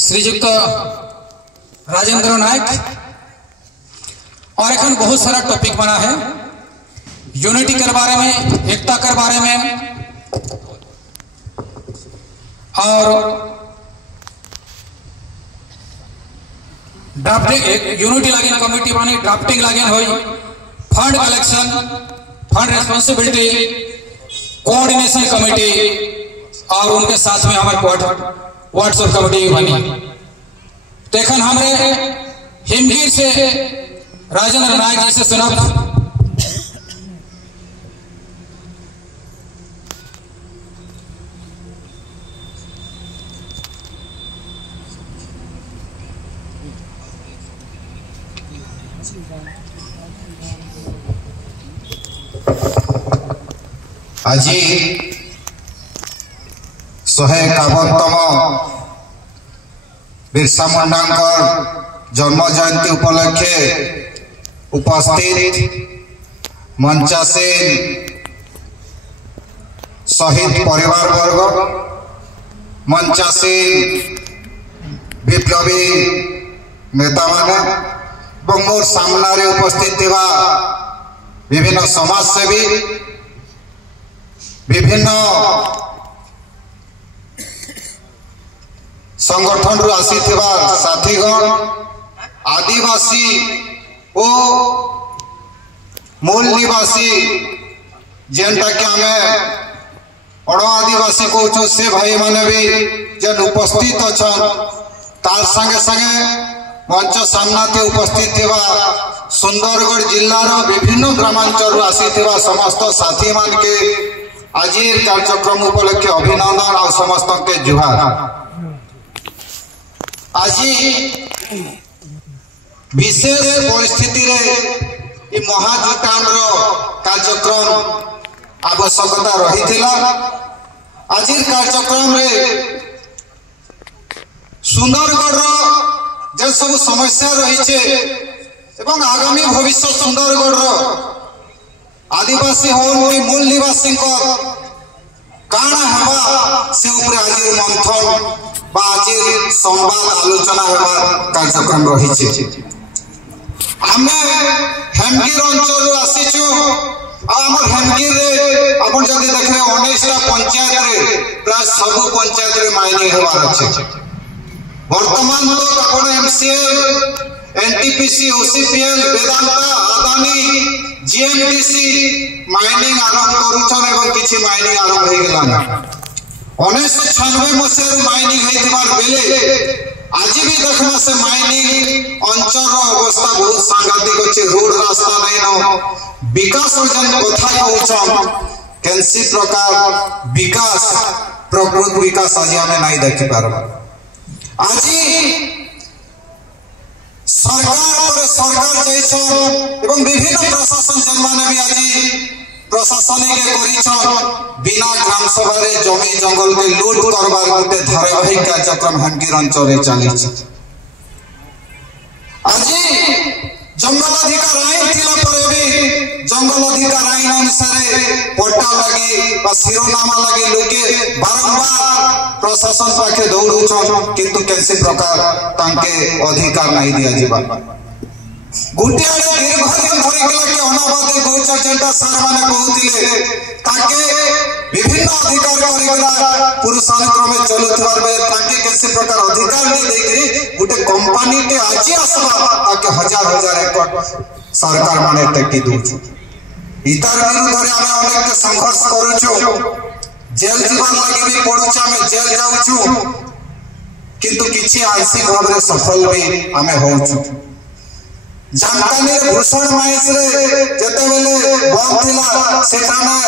श्रीजुक्त राजेंद्र नायक और एक बहुत सारा टॉपिक बना है यूनिटी के बारे में, एकता के बारे में और ड्राफ्टिंग यूनिटी लागिन कमिटी बनी, ड्राफ्टिंग लागिन हुई, fund collection, fund responsibility, coordination committee और उनके साथ में हमारे व्हाट्सएप कमेटी बनी। देखन हमरे हिमगीर से राजेंद्र नायक जी से सुना। आज 151तम बिरसा मुंडा जन्म जयंती उपलक्षे उपस्थित मंचासीन शहीद परिवार वर्ग, मंचासीन विप्लवी नेता माने मोर सामने उपस्थित थिबा विभिन्न समाजसेवी, विभिन्न संगठन रु आसी साथीगण, आदिवासी ओ मूल निवासी जेनटा कि आमे अड़ आदिवासी कहूँ से भाई माने भी जेन उपस्थित अच्छा तार संगे संगे मंच सामना उपस्थित थिबा सुंदरगढ़ जिलार विभिन्न ग्रामांचल आसी समस्त साथी मान के आज कार्यक्रम उपलक्षे अभिनंदन और समस्त के जुहार। आज विशेष परिस्थिति रे महाजुटान कार्यक्रम आवश्यकता रही। आज कार्यक्रम रे सुंदरगढ़ जे सब समस्या रही एवं आगामी भविष्य सुंदरगढ़ आदिवासी हो मूल निवासी काना हवा से ऊपर आज मंथन आज संवाद आलोचना होवार कार्यक्रम रही। आमे हेमगिर अंचल आसीचु हेमगिर अपन जदि देखे 19टा पंचायत रे प्राय सब पंचायत रे माइनिंग होवार अछि। वर्तमान तक अपन MCL, NTPC, OCPL, Vedanta, Adani, GMDC mining आरंभ करूछन एवं किछि माइनिंग आरंभ हो गलान। 1996 मसीह माइनिंग होइतिबार बेले आज भी देखना से माइनिंग अंचल अवस्था बहुत सांघातिक अच्छे, रोड रास्ता नहीं न विकास जन कथा कहूछन कैंसी प्रकार विकास प्रकृत विकास आज आमे नहीं देखि पारबा। आज सरकार जैसन एवं विभिन्न प्रशासन जन माने भी आज प्रशासनिक बिना ग्राम सभा जमी जंगल के लूट करवार गोटे धारावाहिक कार्यक्रम हेमगिर अंचल चली। आज जंगल अधिकार आईन भी जंगल अधिकार आईन अनुसार पट्टा लगी शिरोनामा लगी लोके बारंबार प्रशासन पाखे दौड़ुछन किंतु कैसे प्रकार तांके अधिकार नहीं दिया जीवा। गोटे दीर्घ दिन धरिकला के अनाबादी गौचर जेनटा सर माने कहउतिले ताके विभिन्न अधिकार करिकला पुरुषानुक्रमे चलुथबार बे ताके कैसे प्रकार अधिकार नहीं देकरी गोटे कंपनी के आज आसबा ताके हजार हजार एकड़ सरकार माने टेकी दोछ। इतार विरुद्ध रे आमे अनेक के संघर्ष करूछु, जेल जीवन लागि भी पड़ुछ, आमे जेल जाउछु किंतु किछि आंशिक भाव रे सफल भी आमे होउछु। जानकारी भूषण माइस जेते बेले बंद थिला सेठाने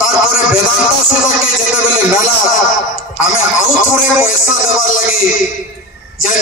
तार परे वेदांता सेवा के जेते बेले नेला आमे आउ थोड़े पैसा देबार लागि जे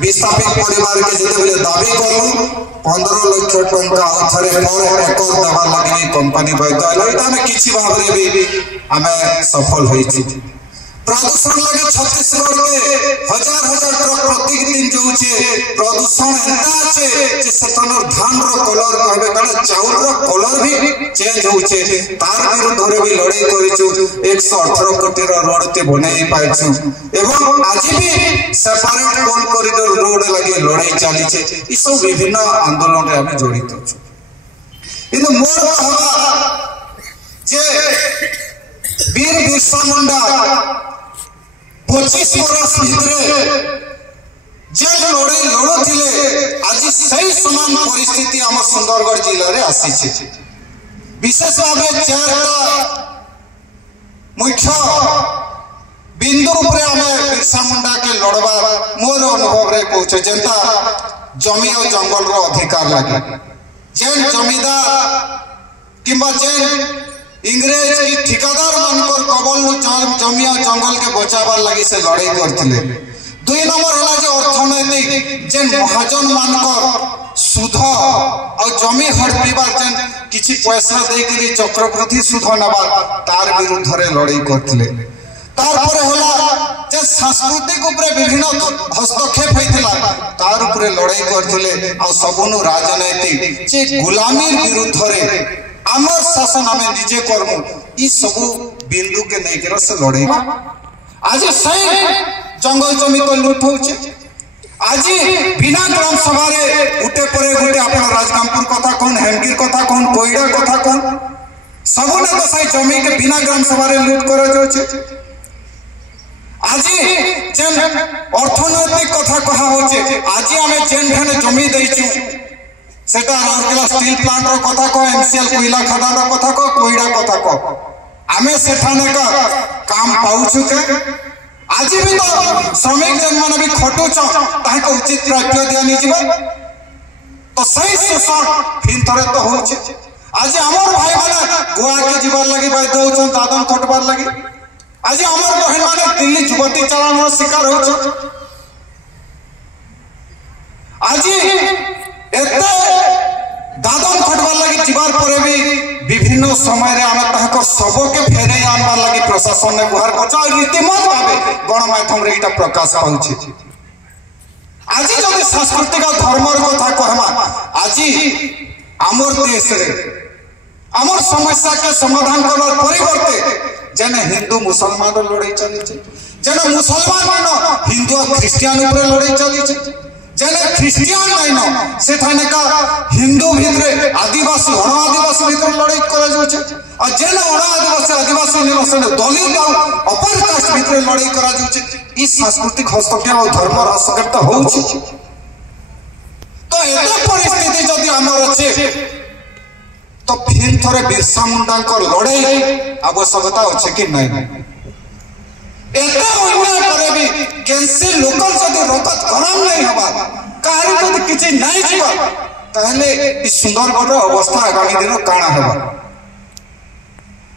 विस्थापित परिवार के जेते बेले दाबी करू 15 लाख टका आउ थोड़े मोर एकड़ देबार लागि कंपनी बैठ आलो इता में किछि भाबरे भी आमे सफल होइछि। प्रदूषण लगे छत्तीसगढ़ के हजार हजार ट्रक प्रति दिन जाऊे प्रदूषण एंता कहबे जे सतनर धान रो कलर कहबे कारण चाउल रो कलर भी चेंज होचे तार विरुद्ध रे भी लड़ाई करिछु 118 कोटी रो रोड ते बनाई पाइछु एवं आज भी सेपरेट कोल कॉरिडोर रोड लगे लड़ाई चली छे ई सब विभिन्न आंदोलन रे हम जड़ित छु इन मोर हवा जे वीर बिरसा मुंडा 25 वर्ष भितरे जे लड़ाई लड़ुथिले आज सही समान परिस्थिति हम सुंदरगढ़ जिले रे आसी छे विशेष भाव चारटा मुख्य बिंदु उपरे हमें बिरसा मुंडा के लड़वा मोर अनुभव रे कहूछ जेंता जमी और जंगल रो अधिकार लागे जेन जमीदार किंबा जेन इंग्रेज की ठिकादार मानकर कबल जमी और जंगल के बचाबार लगी से लड़ाई करथिले 2 नंबर होला जे अर्थनैतिक जेन महाजन मानकर सुध और जमी हड़पीबार जेन किछि पैसा दे के चक्रवृद्धि सुध नबा तार विरुद्ध रे लड़ाई करथिले तार होला जे सांस्कृतिक ऊपर विभिन्न हस्तक्षेप होइतिला तार ऊपर लड़ाई करथिले और सबनु राजनैतिक जे गुलामी विरुद्ध रे आमर शासन हमें निजे करमु ई सब बिंदु के नै के से लड़ाई आज सही जंगल जमी तो लूट होचे आज बिना ग्राम सभा रे उठे परे गुटे अपन राजकामपुर कथा कोन हेमगिर कथा कोन कोइडा कथा कोन सबने तो सही जमी के बिना ग्राम सभा रे लूट करे जोचे आज जेन अर्थनैतिक कथा कहा होचे आज हमें जेन ठने जमी दैछु सेटा राउरकेला स्टील प्लांट रो कथा को एमसीएल कोयला खदान रो कथा को कोइडा कथा को हमें सेठाने का काम पाउछु के आज भी तो श्रमिक जन मन भी खटो छ ताहे को उचित प्राप्य दिया नि जीव तो सही शोषण फिर थरे तो होचे आज हमर भाई माने गोवा के जीवन लगी भाई दो दादन खटबार लगी आज हमर बहन माने दिल्ली जुवती चालान रो शिकार होछ आज एते दादन खटबार लगी जीवार परे भी विभिन्न समय रे आमे ताको सबो के फेरे आनबार लगी प्रशासन ने गुहार करछ और रीतिमत भाबे गणमाध्यम रे इटा प्रकाश पाउछि आज जदि सांस्कृतिक धर्म रो कथा कहमा आज हमर देश रे हमर समस्या के समाधान करबार परिवर्ते जने हिंदू मुसलमान लड़ाई चली छे जने मुसलमान मानो हिंदू और क्रिश्चियन ऊपर लड़ाई चली छे जने क्रिश्चियन नहीं न सेठाने का हिंदू भितरे आदिवासी अण आदिवासी भितर लड़ाई करा जाउछे और जेन अण आदिवासी आदिवासी निवासन दलित और अपर कास्ट भितरे लड़ाई करा जाउछे ई सांस्कृतिक हस्तक्षेप और धर्म हस्तक्षेप तो होउछे तो एते परिस्थिति जदि हमर अछि तो फिर थरे बिरसा मुंडा को लड़ाई आवश्यकता अछि कि नहीं एते अन्याय करे भी कैंसिल लोकल जदि रोकत करम नहीं हबा काहे जदि किछि नहीं जीवा ताहले ई सुंदरगढ़ अवस्था आगामी दिन काना हेबा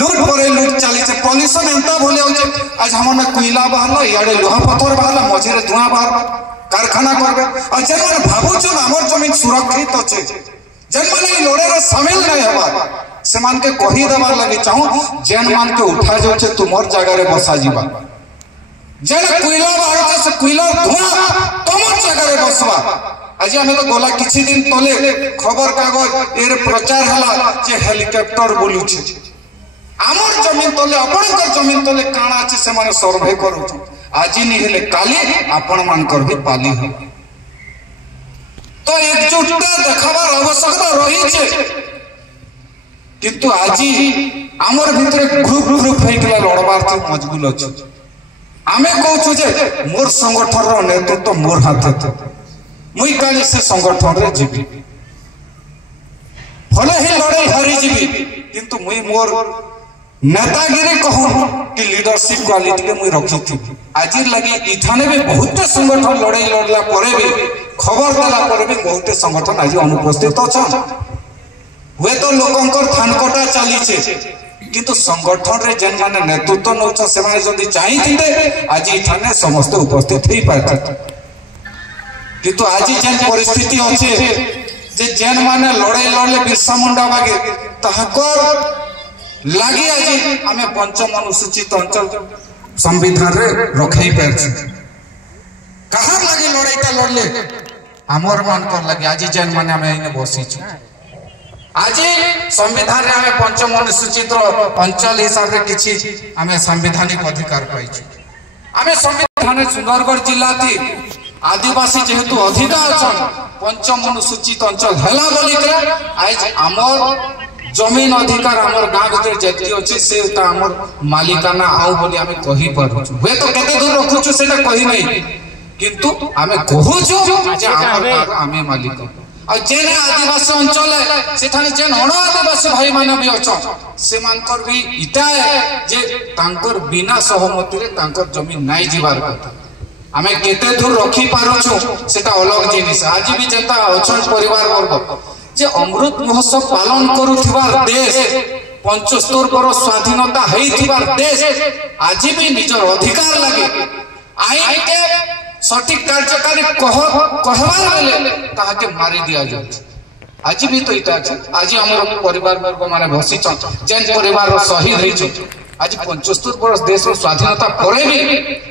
लूट परे लूट चली छे पॉल्यूशन एंता भले होचे आज हमने कोयला बाहरलो याडे लोहा पत्थर बाहरला मझिरे धुआं बाहर कारखाना करबे और जेन माने भाबुछन हमर जमीन सुरक्षित अछि जेन माने लड़े रे शामिल नहीं हबा से मान के कहि देबार लागि चाहू जेन मान के उठा जाउछे तुमर जगह रे बसा जीवा जेन कोयला बाहर से कोयला धुआं तुमर जगह रे बसवा आज हमें तो गोला किछि दिन तले खबर कागज एरे प्रचार हला जे हेलीकॉप्टर बोलू छे आमर जमीन तले आपनकर जमीन तले काना अछि से माने सर्वे करू आज नहीं हेले काली आपण मानकर भी पाली हो तो एकजुटता देखाबार आवश्यकता रही छे किंतु आज आमर भितरे ग्रुप ग्रुप होइकला लड़बार तो मजबूर अछि आमे कहू जे मोर संगठन रो नेतृत्व मोर हाथ मुई काली से संगठन रे जीवी भले ही लड़ाई हारी जीवी किंतु मुई मोर नेतागिरी कहूं कि लीडरशिप क्वालिटी के मुई रखी थी आज लगी इठाने भी बहुत संगठन लड़ाई लड़ला परे भी खबर देला परे भी बहुत संगठन आज अनुपस्थित अछन हुए तो लोकंकर थानकटा चली छे किंतु संगठन रे जेन माने नेतृत्व नउछ से माने जदी चाहि थिते आज इठाने समस्त उपस्थित ही पाते किंतु आज जेन परिस्थिति अछि जे जेन माने लड़ाई लड़ले बिरसा मुंडा बागे ताहकर लागी आज हमें पंचम अनुसूचित अंचल संविधान रे रखै परछ कहां लागे लड़ाईटा लड़ले आमर मानकर लगे आज जेन माने आमे इने बसिछु आज संविधान रे आमे पंचम अनुसूचित अंचल हिसाब रे किछि आमे संवैधानिक अधिकार पाइछु आमे संविधान सुंदरगढ़ जिला थी आदिवासी जेहेतु अधिका अछन पंचम अनुसूचित अंचल हला बोली करे आज आमर जमीन अधिकार आमर गाँ भीतर जेति अछि से ता आमर मालिकाना आउ बोली आमे कहि पारुछु वे तो केते दूर रखुछु सेटा कहि नै किंतु आमे कहूछु जे आमर आमे मालिक आ जेने आदिवासी अंचल है सेठाने जेन अण आदिवासी भाई माने भी अछन से मानकर भी इटा है जे तांकर बिना सहमति रे तांकर जमीन नाइ जिबार କଥା आमे केते दूर रखी पारुछु सेटा अलग जिनिस आज भी जनता अछन परिवार वर्ग जे अमृत महोत्सव पालन करुथिबार देश 75 वर्ष स्वाधीनता हेइथिबार देश आज भी निजर अधिकार लागे आईन के सठिक कार्यकारी कहबार बेले ताके मारी दिया जाय आज भी तो इटा अछि आज हमर परिवार वर्ग माने भसी जेन परिवार रो शहीद होई छ आज 75 वर्ष देश रो स्वाधीनता परे भी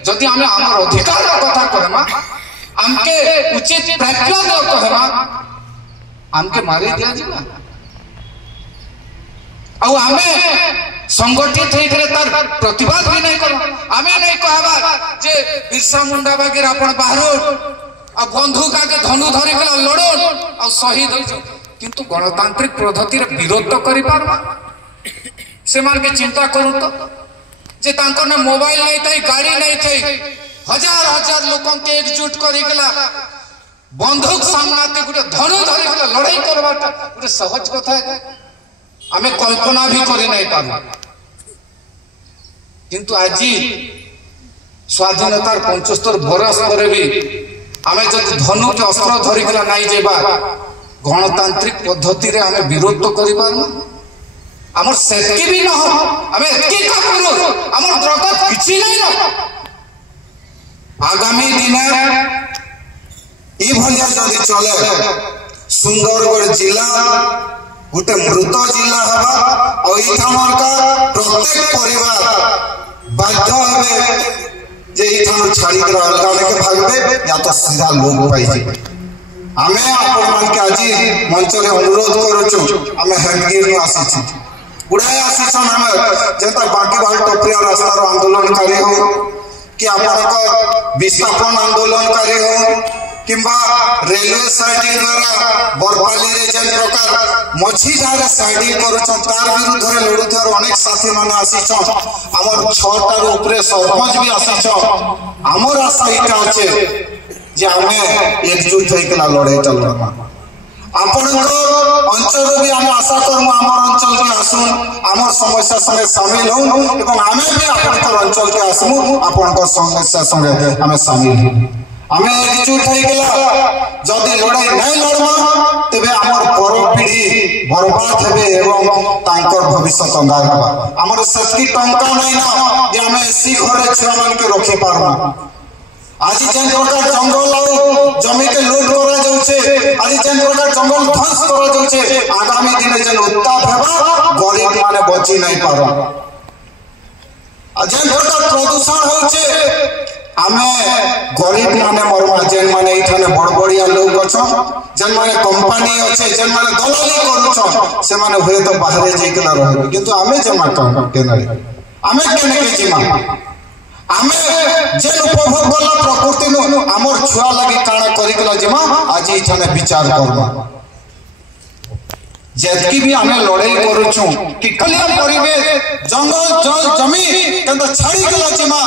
जदि हमें हमर अधिकार रो कथा कहमा हमके उचित प्राप्य दो कहमा हमके मारी दिया जिबा औ हमें संगठित होकर तार प्रतिवाद भी नहीं करो हमें नहीं कहबा जे बिरसा मुंडा बागेर आपण बाहरो आ बंधुक आके धनु धरि कला लड़ो आ शहीद हो किंतु गणतांत्रिक पद्धति रे विरोध तो करि पारबा से मान के चिंता करू तो जे तांको ने मोबाइल नहीं थई गाड़ी नहीं थई हजार हजार लोगों के एकजुट करि कला बंधुक सामनाते गुटे धनु धरि कला लड़ाई करबाटा गुटे सहज कथा है हमें कल्पना भी करि नहीं पारबा किंतु आज स्वाधीनतार 75 वर्ष पर भी हमें जब धनु के अस्त्र धरिकला नहीं जेबा गणतांत्रिक पद्धति रे हमें विरोध तो करि पारना हमर सेतकी भी न हो हमें एतकी का करू हमर द्रगत किछि नहीं न आगामी दिन ई भलिया जदि चले सुंदरगढ़ जिला गोटे मृत जिला हवा और इथानर का प्रत्येक परिवार बाध्य होबे जे इथान छाड़ी के अलगा के भागबे या तो सीधा लोग पाई जे हमें आपण मान के आज मंच रे अनुरोध करूछु हमें हेडगिर नु आसी गुडाय आसी छन हमें जेता बाकी बाल टोपरिया रास्ता रो आंदोलनकारी हो कि आपण को विस्थापन आंदोलनकारी हो किंबा रेलवे साइडिंग द्वारा बरपाली रे जेन प्रकार मछी जागा साइडिंग करूछन तार विरुद्ध रे लड़ुथार अनेक साथी माने आसीछन हमर 6टा रो ऊपर सरपंच भी आसीछन हमर आशा इटा আছে जे हमें एकजुट होइकला लड़ाईटा लड़मा आपण अंचल भी हम आशा करमु हमर अंचल के आसुन हमर समस्या संगे शामिल हो एवं हमें भी आपण अंचल के आसमु आपण समस्या संगे हमें शामिल हो हमें एकजुट होइकला जदि लड़ाई नहीं लड़मा तबे हमर पर पीढ़ी बर्बाद हेबे एवं तांकर भविष्य अंधार होबा हमर सचकी टंका नहीं ना जे हमें सी घरे छुआ मान के रखि पारमा आज जेन प्रकार जंगल जमी के लूट करा जाउछे आज जेन प्रकार जंगल ध्वंस करा जाउछे आगामी दिन जेन उत्ताप हेबा गरीब माने बची नहीं पारो आज जेन प्रकार प्रदूषण होउछे हमें गरीब माने मरमा जेन माने इठाने बड़बड़िया लोग अछन जेन माने कंपनी अच्छे जेन माने दलाली करूछन से माने होय तो बाहर जेकला रहबे किंतु हमें जमा केनारे हमें केने के जिमा हमें जेन उपभोग वाला प्रकृति नु हमर छुआ लगे काना करिकला जिमा आज इठाने विचार करबा जेतकी भी हमें लड़ाई करूछु कि कल्याण परिवेश जंगल जल जमी कंदा छाड़ी गला जिमा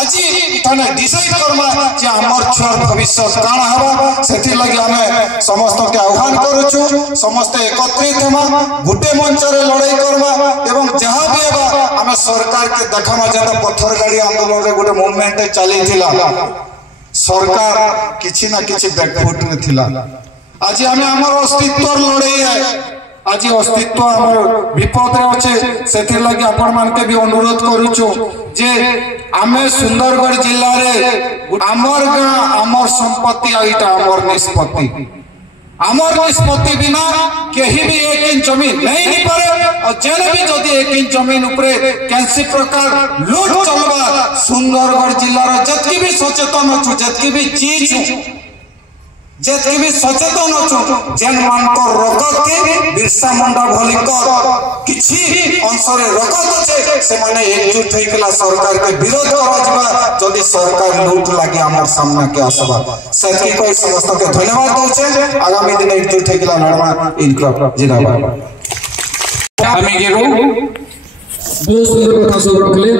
आज इठाने डिसाइड करबा जे हमर छुआर भविष्य काना हबा सेति लगे हमें समस्त के आह्वान करूछु समस्त एकत्रित हेमा गुटे मंच रे लड़ाई करबा एवं जहां भी हेबा हमें सरकार के देखामा जेता पत्थर गाड़ी आंदोलन रे गुटे मूवमेंट चली थिला सरकार किछि ना किछि बैकफुट रे थिला आज हमें हमर अस्तित्व लड़ाई है आज अस्तित्व हमर विपद रे अच्छे सेति लगे आपण मान के भी अनुरोध करूछु जे आमे सुंदरगढ़ जिल्ला रे हमर गां हमर संपत्ति आइटा हमर निष्पत्ति बिना केही भी 1 इंच जमीन नहीं पारे और जेने भी जदी 1 इंच जमीन ऊपर कैंसी प्रकार लूट चलबा सुंदरगढ़ जिल्ला रे जतकी भी सचेतन छु जतकी भी चीज जेतके भी सचेतन अछु जेन मानक रगत के बिरसा मुंडा भलिकर किछि अंशरे रगत अछि से माने एकजुट होइकला सरकार के विरोध करजबा जदि सरकार लूट लागे हमर सामना के आसबा सेति कोई समस्त के धन्यवाद दोछे आगामी दिन एकजुट होइकला लड़वा इनका जिंदाबाद हमें गेरो बहुत सुंदर कथा सब रखले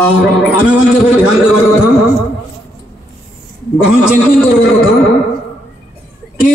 और हमें मन के ध्यान देवा कथा गहन चिंतन करवा कथा कि